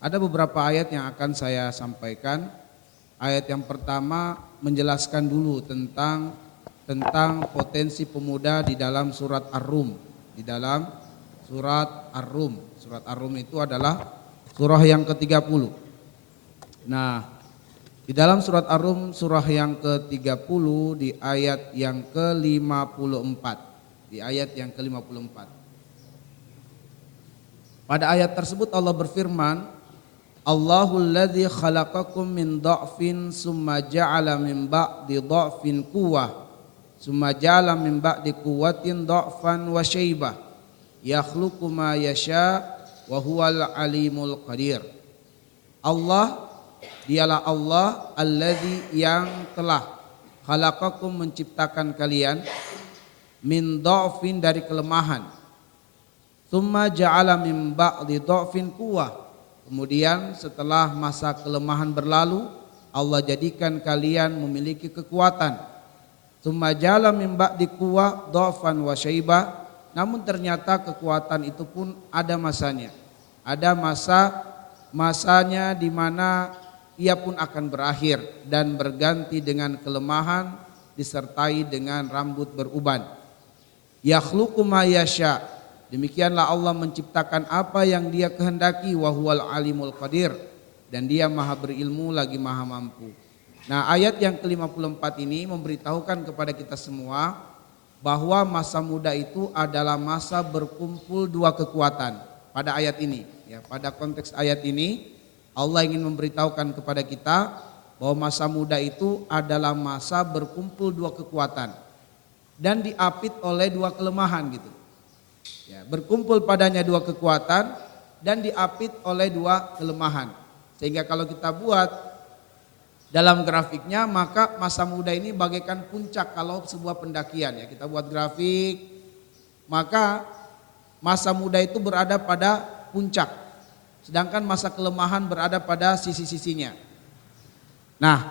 Ada beberapa ayat yang akan saya sampaikan. Ayat yang pertama menjelaskan dulu tentang potensi pemuda di dalam surat Ar-Rum. Di dalam surat Ar-Rum. Surat Ar-Rum itu adalah surah yang ke-30. Nah, di dalam surat Ar-Rum surah yang ke-30 di ayat yang ke-54. Di ayat yang ke-54. Pada ayat tersebut Allah berfirman, Allahul ladzi khalaqakum min dha'fin summa ja'ala min ba'di dha'fin quwwah summa ja'ala min ba'di quwwatin dha'fan wa syaibah yakhluqu ma yasha wa huwal alimul qadir. Allah dialah Allah alladzi yang telah khalaqakum menciptakan kalian min dha'fin dari kelemahan, summa ja'ala min ba'di dha'fin quwwah. Kemudian setelah masa kelemahan berlalu, Allah jadikan kalian memiliki kekuatan. Tsumma ja'ala min ba'di quwwah dha'fan wa syaibah. Namun ternyata kekuatan itu pun ada masanya. Ada masanya di mana ia pun akan berakhir dan berganti dengan kelemahan disertai dengan rambut beruban. Yakhluqu ma yasha. Demikianlah Allah menciptakan apa yang Dia kehendaki, wa huwal alimul qadir, dan Dia Maha berilmu lagi Maha mampu. Nah, ayat yang ke-54 ini memberitahukan kepada kita semua bahwa masa muda itu adalah masa berkumpul dua kekuatan. Pada ayat ini, ya, pada konteks ayat ini Allah ingin memberitahukan kepada kita bahwa masa muda itu adalah masa berkumpul dua kekuatan dan diapit oleh dua kelemahan gitu. Ya, berkumpul padanya dua kekuatan dan diapit oleh dua kelemahan. Sehingga kalau kita buat dalam grafiknya, maka masa muda ini bagaikan puncak kalau sebuah pendakian. Ya, kita buat grafik, maka masa muda itu berada pada puncak, sedangkan masa kelemahan berada pada sisi-sisinya. Nah,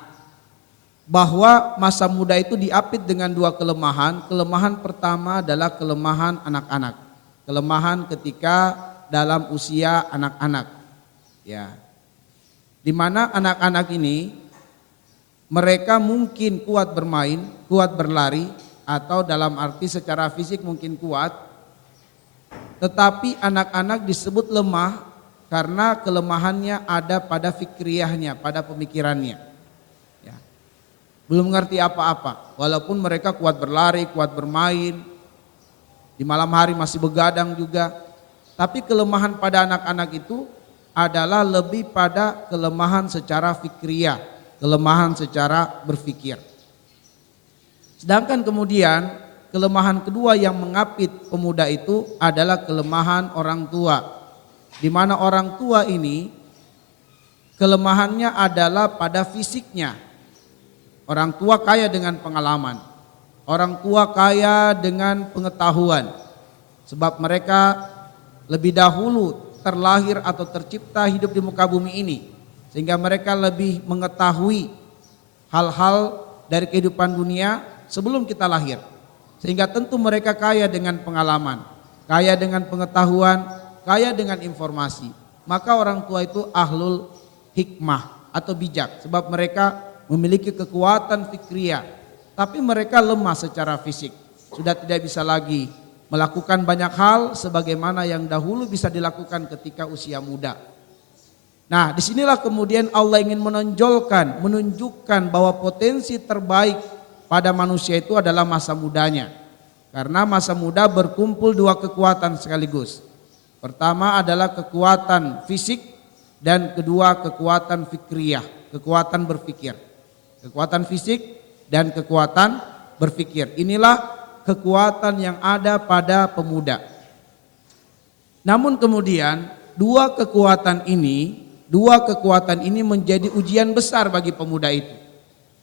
bahwa masa muda itu diapit dengan dua kelemahan. Kelemahan pertama adalah kelemahan anak-anak. Kelemahan ketika dalam usia anak-anak. Ya. Di mana anak-anak ini mereka mungkin kuat bermain, kuat berlari, atau dalam arti secara fisik mungkin kuat. Tetapi anak-anak disebut lemah karena kelemahannya ada pada fikriyahnya, pada pemikirannya. Belum ngerti apa-apa, walaupun mereka kuat berlari, kuat bermain, di malam hari masih begadang juga. Tapi kelemahan pada anak-anak itu adalah lebih pada kelemahan secara fikriyah, kelemahan secara berpikir. Sedangkan kemudian kelemahan kedua yang mengapit pemuda itu adalah kelemahan orang tua. Di mana orang tua ini kelemahannya adalah pada fisiknya. Orang tua kaya dengan pengalaman, orang tua kaya dengan pengetahuan, sebab mereka lebih dahulu terlahir atau tercipta hidup di muka bumi ini, sehingga mereka lebih mengetahui hal-hal dari kehidupan dunia sebelum kita lahir, sehingga tentu mereka kaya dengan pengalaman, kaya dengan pengetahuan, kaya dengan informasi. Maka orang tua itu ahlul hikmah atau bijak, sebab mereka memiliki kekuatan fikriyah, tapi mereka lemah secara fisik, sudah tidak bisa lagi melakukan banyak hal sebagaimana yang dahulu bisa dilakukan ketika usia muda. Nah, disinilah kemudian Allah ingin menunjukkan bahwa potensi terbaik pada manusia itu adalah masa mudanya, karena masa muda berkumpul dua kekuatan sekaligus. Pertama adalah kekuatan fisik dan kedua kekuatan fikriyah, kekuatan berpikir. Kekuatan fisik dan kekuatan berpikir. Inilah kekuatan yang ada pada pemuda. Namun kemudian dua kekuatan ini menjadi ujian besar bagi pemuda itu.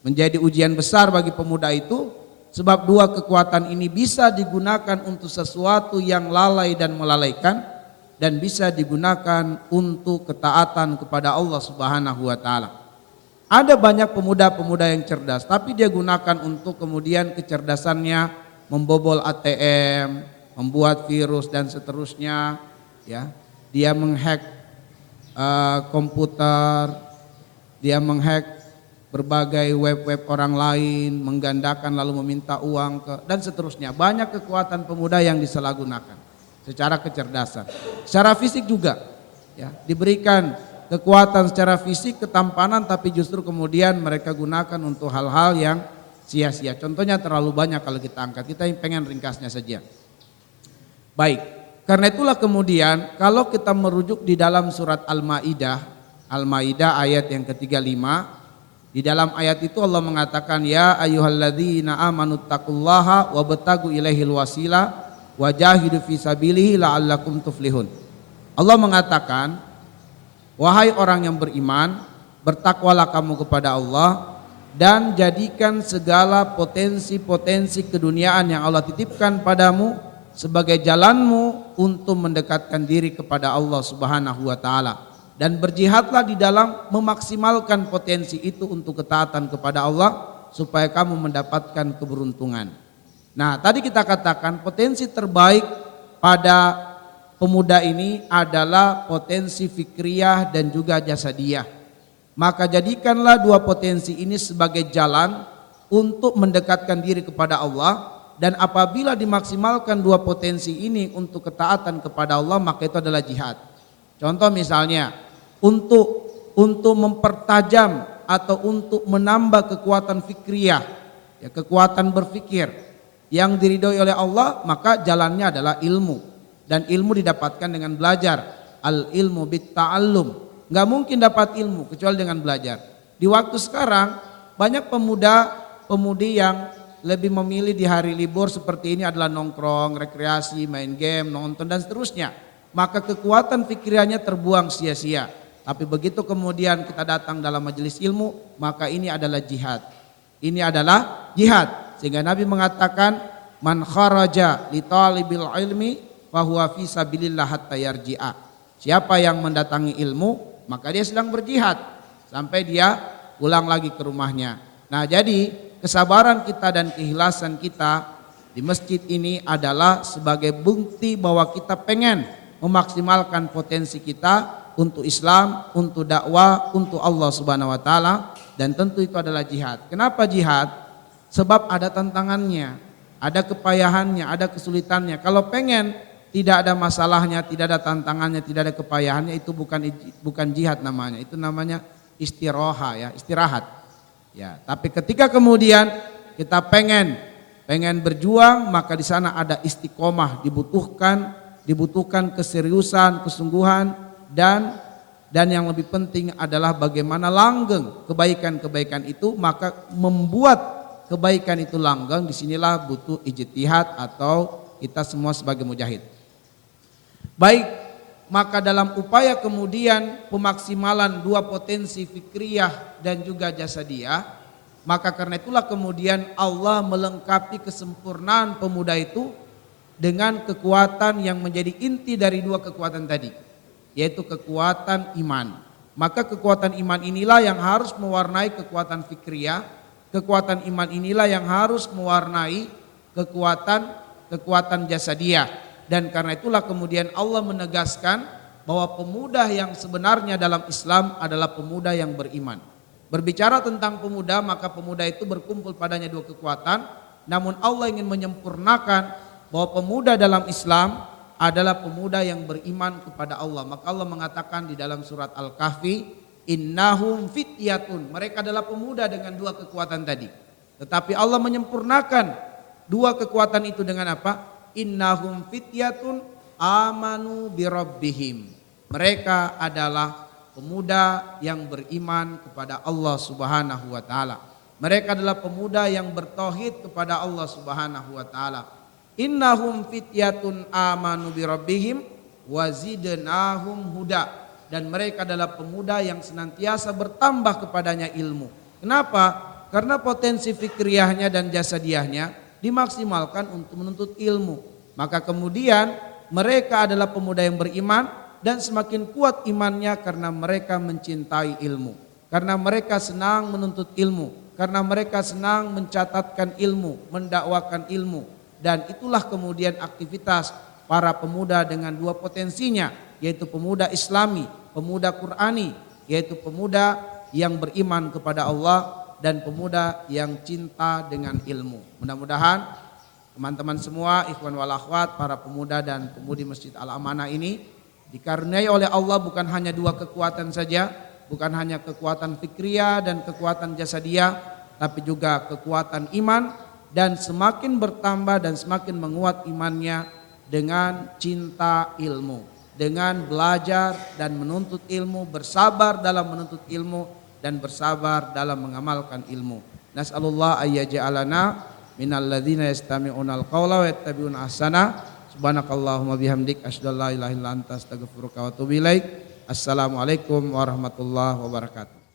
Menjadi ujian besar bagi pemuda itu sebab dua kekuatan ini bisa digunakan untuk sesuatu yang lalai dan melalaikan, dan bisa digunakan untuk ketaatan kepada Allah Subhanahu wa taala. Ada banyak pemuda-pemuda yang cerdas, tapi dia gunakan untuk kemudian kecerdasannya membobol ATM, membuat virus dan seterusnya, ya. Dia menghack komputer, dia menghack berbagai web-web orang lain, menggandakan lalu meminta uang dan seterusnya. Banyak kekuatan pemuda yang disalahgunakan secara kecerdasan. Secara fisik juga ya, diberikan kekuatan secara fisik, ketampanan, tapi justru kemudian mereka gunakan untuk hal-hal yang sia-sia. Contohnya terlalu banyak kalau kita angkat. Kita pengen ringkasnya saja. Baik, karena itulah kemudian kalau kita merujuk di dalam surat Al-Maidah ayat yang ke-35, di dalam ayat itu Allah mengatakan, ya ayyuhalladzina amanu taqullaha wabtagu ilaihil wasilah wajahidu fisabilihi la'allakum tuflihun. Allah mengatakan, wahai orang yang beriman, bertakwalah kamu kepada Allah dan jadikan segala potensi-potensi keduniaan yang Allah titipkan padamu sebagai jalanmu untuk mendekatkan diri kepada Allah Subhanahu wa taala. Dan berjihadlah di dalam memaksimalkan potensi itu untuk ketaatan kepada Allah supaya kamu mendapatkan keberuntungan. Nah, tadi kita katakan potensi terbaik pada pemuda ini adalah potensi fikriyah dan juga jasadiyah. Maka jadikanlah dua potensi ini sebagai jalan untuk mendekatkan diri kepada Allah, dan apabila dimaksimalkan dua potensi ini untuk ketaatan kepada Allah, maka itu adalah jihad. Contoh misalnya untuk mempertajam atau untuk menambah kekuatan fikriyah, ya, kekuatan berpikir yang diridhoi oleh Allah, maka jalannya adalah ilmu, dan ilmu didapatkan dengan belajar. Al ilmu bit ta'allum, nggak mungkin dapat ilmu kecuali dengan belajar. Di waktu sekarang banyak pemuda-pemudi yang lebih memilih di hari libur seperti ini adalah nongkrong, rekreasi, main game, nonton dan seterusnya. Maka kekuatan pikirannya terbuang sia-sia. Tapi begitu kemudian kita datang dalam majelis ilmu, maka ini adalah jihad. Ini adalah jihad. Sehingga Nabi mengatakan, man kharaja li talibil ilmi fahuwa fi sabilillah hatta yarji'a. Siapa yang mendatangi ilmu, maka dia sedang berjihad sampai dia pulang lagi ke rumahnya. Nah, jadi kesabaran kita dan keikhlasan kita di masjid ini adalah sebagai bukti bahwa kita pengen memaksimalkan potensi kita untuk Islam, untuk dakwah, untuk Allah Subhanahu wa taala, dan tentu itu adalah jihad. Kenapa jihad? Sebab ada tantangannya, ada kepayahannya, ada kesulitannya. Kalau pengen tidak ada masalahnya, tidak ada tantangannya, tidak ada kepayahannya, itu bukan jihad namanya. Itu namanya istirahat. Ya, tapi ketika kemudian kita pengen berjuang, maka di sana ada istiqomah, dibutuhkan keseriusan, kesungguhan, dan yang lebih penting adalah bagaimana langgeng kebaikan-kebaikan itu. Maka membuat kebaikan itu langgeng, disinilah butuh ijtihad atau kita semua sebagai mujahid. Baik, maka dalam upaya kemudian pemaksimalan dua potensi fikriyah dan juga jasadiyah, maka karena itulah kemudian Allah melengkapi kesempurnaan pemuda itu dengan kekuatan yang menjadi inti dari dua kekuatan tadi, yaitu kekuatan iman. Maka kekuatan iman inilah yang harus mewarnai kekuatan fikriyah, kekuatan iman inilah yang harus mewarnai kekuatan jasadiyah. Dan karena itulah kemudian Allah menegaskan bahwa pemuda yang sebenarnya dalam Islam adalah pemuda yang beriman. Berbicara tentang pemuda, maka pemuda itu berkumpul padanya dua kekuatan. Namun Allah ingin menyempurnakan bahwa pemuda dalam Islam adalah pemuda yang beriman kepada Allah. Maka Allah mengatakan di dalam surat Al-Kahfi, innahum fityatun, mereka adalah pemuda dengan dua kekuatan tadi. Tetapi Allah menyempurnakan dua kekuatan itu dengan apa? Innahum fityatun amanu birabbihim. Mereka adalah pemuda yang beriman kepada Allah Subhanahu wa taala. Mereka adalah pemuda yang bertauhid kepada Allah Subhanahu wa taala. Innahum fityatun amanu birabbihim wazidnahum huda. Dan mereka adalah pemuda yang senantiasa bertambah kepadanya ilmu. Kenapa? Karena potensi fikriyahnya dan jasadiyahnya dimaksimalkan untuk menuntut ilmu. Maka kemudian mereka adalah pemuda yang beriman dan semakin kuat imannya karena mereka mencintai ilmu, karena mereka senang menuntut ilmu, karena mereka senang mencatatkan ilmu, mendakwakan ilmu. Dan itulah kemudian aktivitas para pemuda dengan dua potensinya, yaitu pemuda Islami, pemuda Qurani, yaitu pemuda yang beriman kepada Allah dan pemuda yang cinta dengan ilmu. Mudah-mudahan teman-teman semua, ikhwan wal akhwat, para pemuda dan pemudi Masjid Al-Amanah ini dikaruniai oleh Allah bukan hanya dua kekuatan saja, bukan hanya kekuatan fikriyah dan kekuatan jasadiyah, tapi juga kekuatan iman, dan semakin bertambah dan semakin menguat imannya dengan cinta ilmu, dengan belajar dan menuntut ilmu, bersabar dalam menuntut ilmu dan bersabar dalam mengamalkan ilmu. Nas'alullah ayyaj'alana minal ladzina yastami'unal qawla wa yattabi'una ahsana. Subhanakallahumma bihamdik asyhadu an la ilaha illa anta astaghfiruka wa atubu ilaik. Assalamualaikum warahmatullahi wabarakatuh.